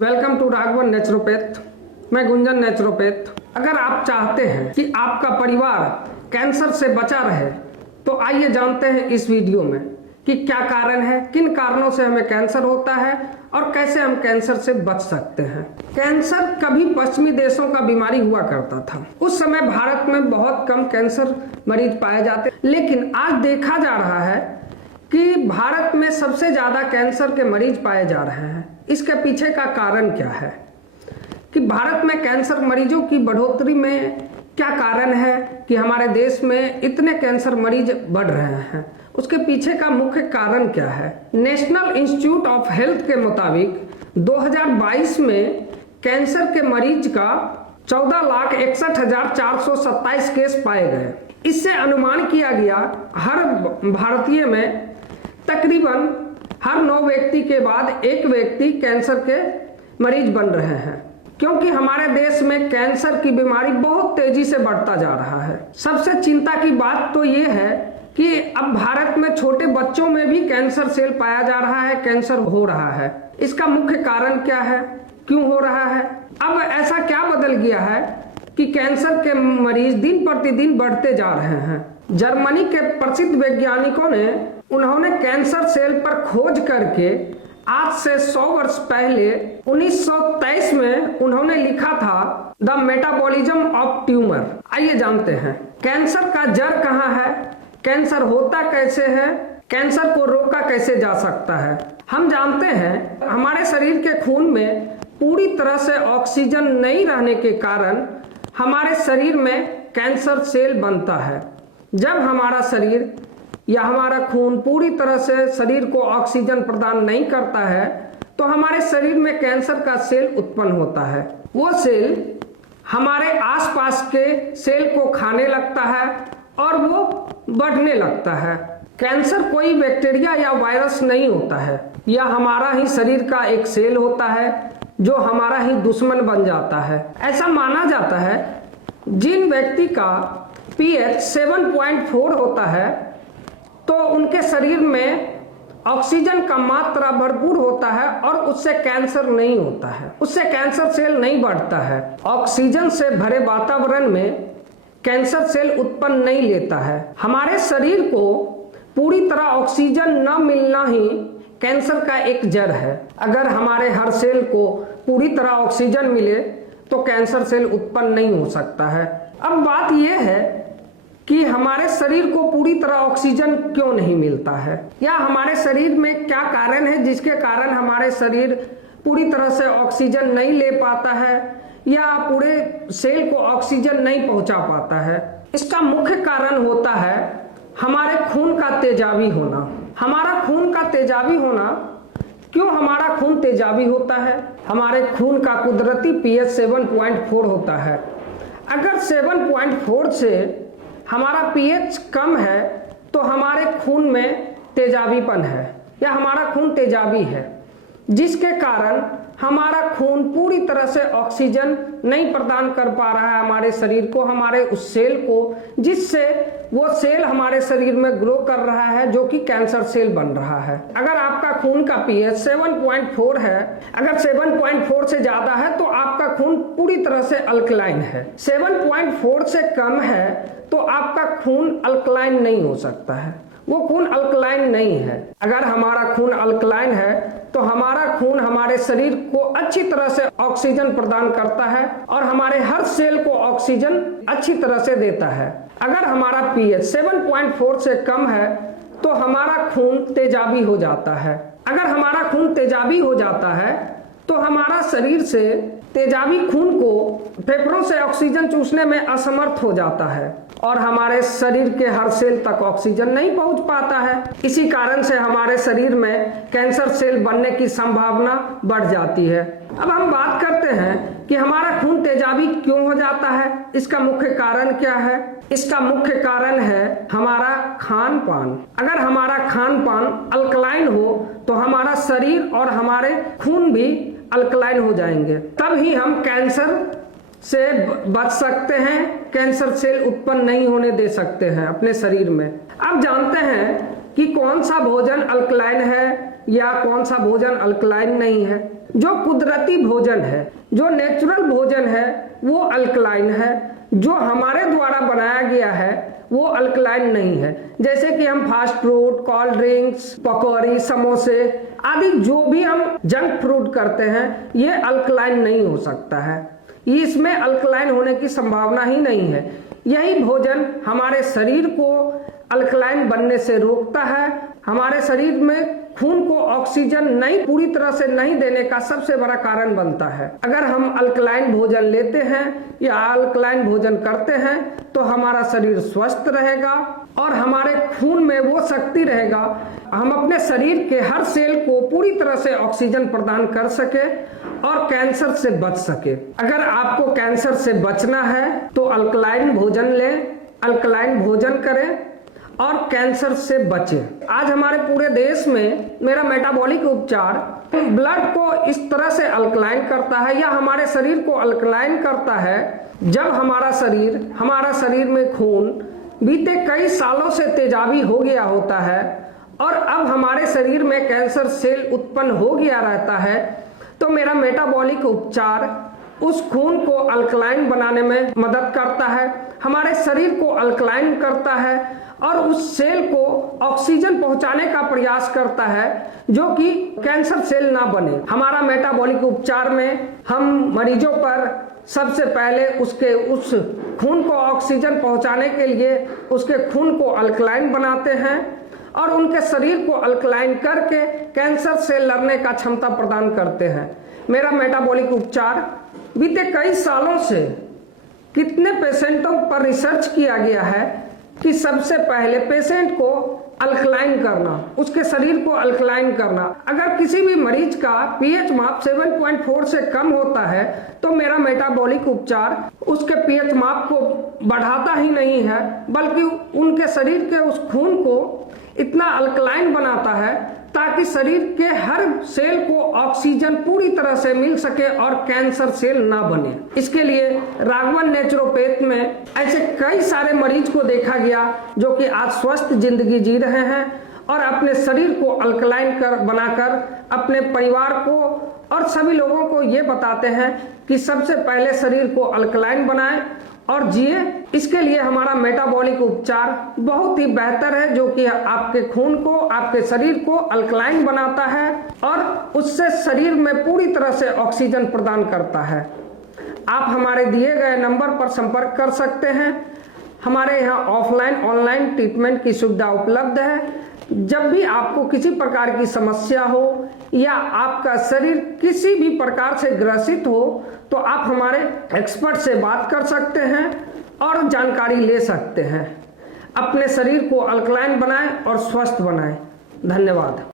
Welcome to Raghavan naturopath. मैं Gunjan naturopath. अगर आप चाहते हैं कि आपका परिवार कैंसर से बचा रहे तो आइए जानते हैं इस वीडियो में कि क्या कारण है, किन कारणों से हमें कैंसर होता है और कैसे हम कैंसर से बच सकते हैं। कैंसर कभी पश्चिमी देशों का बीमारी हुआ करता था। उस समय भारत में बहुत कम कैंसर मरीज पाए जाते, लेकिन आज देखा जा रहा है कि भारत में सबसे ज्यादा कैंसर के मरीज पाए जा रहे हैं। इसके पीछे का कारण क्या है कि भारत में कैंसर मरीजों की बढ़ोतरी में क्या कारण है कि हमारे देश में इतने कैंसर मरीज बढ़ रहे हैं, उसके पीछे का मुख्य कारण क्या है। नेशनल इंस्टीट्यूट ऑफ हेल्थ के मुताबिक 2022 में कैंसर के मरीज का 14,61,427 केस पाए गए। इससे अनुमान किया गया हर भारतीय में तकरीबन हर 9 व्यक्ति के बाद एक व्यक्ति कैंसर के मरीज बन रहे हैं, क्योंकि हमारे देश में कैंसर की बीमारी बहुत तेजी से बढ़ता जा रहा है। सबसे चिंता की बात तो ये है कि अब भारत में छोटे बच्चों में भी कैंसर सेल पाया जा रहा है, कैंसर हो रहा है। इसका मुख्य कारण क्या है, क्यों हो रहा है? अब ऐसा क्या बदल गया है कि कैंसर के मरीज दिन प्रतिदिन बढ़ते जा रहे हैं। जर्मनी के प्रसिद्ध वैज्ञानिकों ने उन्होंने कैंसर सेल पर खोज करके आज से 100 वर्ष पहले 1923 में उन्होंने लिखा था द मेटाबॉलिज्म ऑफ ट्यूमर। आइए जानते हैं कैंसर का जड़ कहाँ है, कैंसर होता कैसे है, कैंसर को रोका कैसे जा सकता है। हम जानते हैं हमारे शरीर के खून में पूरी तरह से ऑक्सीजन नहीं रहने के कारण हमारे शरीर में कैंसर सेल बनता है। जब हमारा शरीर या हमारा खून पूरी तरह से शरीर को ऑक्सीजन प्रदान नहीं करता है तो हमारे शरीर में कैंसर का सेल उत्पन्न होता है। वो सेल हमारे आसपास के सेल को खाने लगता है और वो बढ़ने लगता है। कैंसर कोई बैक्टीरिया या वायरस नहीं होता है, यह हमारा ही शरीर का एक सेल होता है जो हमारा ही दुश्मन बन जाता है। ऐसा माना जाता है जिन व्यक्ति का pH 7.4 होता है तो उनके शरीर में ऑक्सीजन का मात्रा भरपूर होता है और उससे कैंसर नहीं होता है, उससे कैंसर सेल नहीं बढ़ता है। ऑक्सीजन से भरे वातावरण में कैंसर सेल उत्पन्न नहीं लेता है। हमारे शरीर को पूरी तरह ऑक्सीजन न मिलना ही कैंसर का एक जड़ है। अगर हमारे हर सेल को पूरी तरह ऑक्सीजन मिले तो कैंसर सेल उत्पन्न नहीं हो सकता है। अब बात यह है कि हमारे शरीर को पूरी तरह ऑक्सीजन क्यों नहीं मिलता है, या हमारे शरीर में क्या कारण है जिसके कारण हमारे शरीर पूरी तरह से ऑक्सीजन नहीं ले पाता है या पूरे सेल को ऑक्सीजन नहीं पहुंचा पाता है। इसका मुख्य कारण होता है हमारे खून का तेजाबी होना। हमारा खून का तेजाबी होना, क्यों हमारा खून तेजाबी होता है? हमारे खून का कुदरती pH 7.4 होता है। अगर 7.4 से हमारा pH कम है तो हमारे खून में तेजाबीपन है या हमारा खून तेजाबी है, जिसके कारण हमारा खून पूरी तरह से ऑक्सीजन नहीं प्रदान कर पा रहा है हमारे शरीर को, हमारे उस सेल को, जिससे वो सेल हमारे शरीर में ग्रो कर रहा है जो कि कैंसर सेल बन रहा है। अगर आपका खून का pH 7.4 है, अगर 7.4 से ज्यादा है तो आपका खून पूरी तरह से अल्कलाइन है। 7.4 से कम है तो आपका खून अल्कलाइन नहीं हो सकता है, वो खून अल्कलाइन नहीं है। अगर हमारा खून अल्कलाइन है तो हमारा खून हमारे शरीर को अच्छी तरह से ऑक्सीजन प्रदान करता है और हमारे हर सेल को ऑक्सीजन अच्छी तरह से देता है। अगर हमारा pH 7.4 से कम है तो हमारा खून तेजाबी हो जाता है। अगर हमारा खून तेजाबी हो जाता है तो हमारा शरीर से तेजाबी खून को फेफड़ों से ऑक्सीजन चूसने में असमर्थ हो जाता है और हमारे शरीर के हर सेल तक ऑक्सीजन नहीं पहुंच पाता है। इसी कारण से हमारे शरीर में कैंसर सेल बनने की संभावना बढ़ जाती है। अब हम बात करते हैं कि हमारा खून तेजाबी क्यों हो जाता है, इसका मुख्य कारण क्या है। इसका मुख्य कारण है हमारा खान पान। अगर हमारा खान पान अल्कलाइन हो तो हमारा शरीर और हमारे खून भी अल्कलाइन हो जाएंगे, तब ही हम कैंसर से बच सकते हैं, कैंसर सेल उत्पन्न नहीं होने दे सकते हैं अपने शरीर में। अब जानते हैं कि कौन सा भोजन अल्कलाइन है या कौन सा भोजन अल्कलाइन नहीं है। जो कुदरती भोजन है, जो नेचुरल भोजन है वो अल्कलाइन है। जो हमारे द्वारा बनाया गया है वो अल्कलाइन नहीं है। जैसे कि हम फास्ट फूड, कोल्ड ड्रिंक्स, पकौड़ी, समोसे आदि जो भी हम जंक फूड करते हैं ये अल्कलाइन नहीं हो सकता है। इसमें अल्कलाइन होने की संभावना ही नहीं है। यही भोजन हमारे शरीर को अल्कलाइन बनने से रोकता है। हमारे शरीर में खून को ऑक्सीजन पूरी तरह से नहीं देने का सबसे बड़ा कारण बनता है। अगर हम अल्कलाइन भोजन लेते हैं या अल्कलाइन भोजन करते हैं तो हमारा शरीर स्वस्थ रहेगा और हमारे खून में वो शक्ति रहेगा, हम अपने शरीर के हर सेल को पूरी तरह से ऑक्सीजन प्रदान कर सके और कैंसर से बच सके। अगर आपको कैंसर से बचना है तो अल्कलाइन भोजन लें, अल्कलाइन भोजन करें और कैंसर से बचें। आज हमारे पूरे देश में मेरा मेटाबॉलिक उपचार ब्लड को इस तरह से अल्कलाइन करता है या हमारे शरीर को अल्कलाइन करता है जब हमारा शरीर में खून बीते कई सालों से तेजाबी हो गया होता है और अब हमारे शरीर में कैंसर सेल उत्पन्न हो गया रहता है, तो मेरा मेटाबॉलिक उपचार उस खून को अल्कलाइन बनाने में मदद करता है, हमारे शरीर को अल्कलाइन करता है और उस सेल को ऑक्सीजन पहुंचाने का प्रयास करता है जो कि कैंसर सेल ना बने। हमारा मेटाबॉलिक उपचार में हम मरीजों पर सबसे पहले उसके उस खून को ऑक्सीजन पहुंचाने के लिए उसके खून को अल्कलाइन बनाते हैं और उनके शरीर को अल्कलाइन करके कैंसर से लड़ने का क्षमता प्रदान करते हैं। मेरा मेटाबॉलिक उपचार बीते कई सालों से कितने पेशेंटों पर रिसर्च किया गया है कि सबसे पहले पेशेंट को अल्कलाइन करना, उसके शरीर को अल्कलाइन करना। अगर किसी भी मरीज का पीएच माप 7.4 से कम होता है तो मेरा मेटाबॉलिक उपचार उसके पीएच माप को बढ़ाता ही नहीं है बल्कि उनके शरीर के उस खून को इतना अल्कलाइन बनाता है ताकि शरीर के हर सेल को ऑक्सीजन पूरी तरह से मिल सके और कैंसर सेल ना बने। इसके लिए राघवन नेचुरोपैथ में ऐसे कई सारे मरीज को देखा गया जो कि आज स्वस्थ जिंदगी जी रहे हैं और अपने शरीर को अल्कलाइन बनाकर अपने परिवार को और सभी लोगों को ये बताते हैं कि सबसे पहले शरीर को अल्कलाइन बनाएं और जिए। इसके लिए हमारा मेटाबॉलिक उपचार बहुत ही बेहतर है जो कि आपके खून को, आपके शरीर को अल्कलाइन बनाता है और उससे शरीर में पूरी तरह से ऑक्सीजन प्रदान करता है। आप हमारे दिए गए नंबर पर संपर्क कर सकते हैं। हमारे यहाँ ऑफलाइन ऑनलाइन ट्रीटमेंट की सुविधा उपलब्ध है। जब भी आपको किसी प्रकार की समस्या हो या आपका शरीर किसी भी प्रकार से ग्रसित हो तो आप हमारे एक्सपर्ट से बात कर सकते हैं और जानकारी ले सकते हैं। अपने शरीर को अल्कलाइन बनाएं और स्वस्थ बनाएं। धन्यवाद।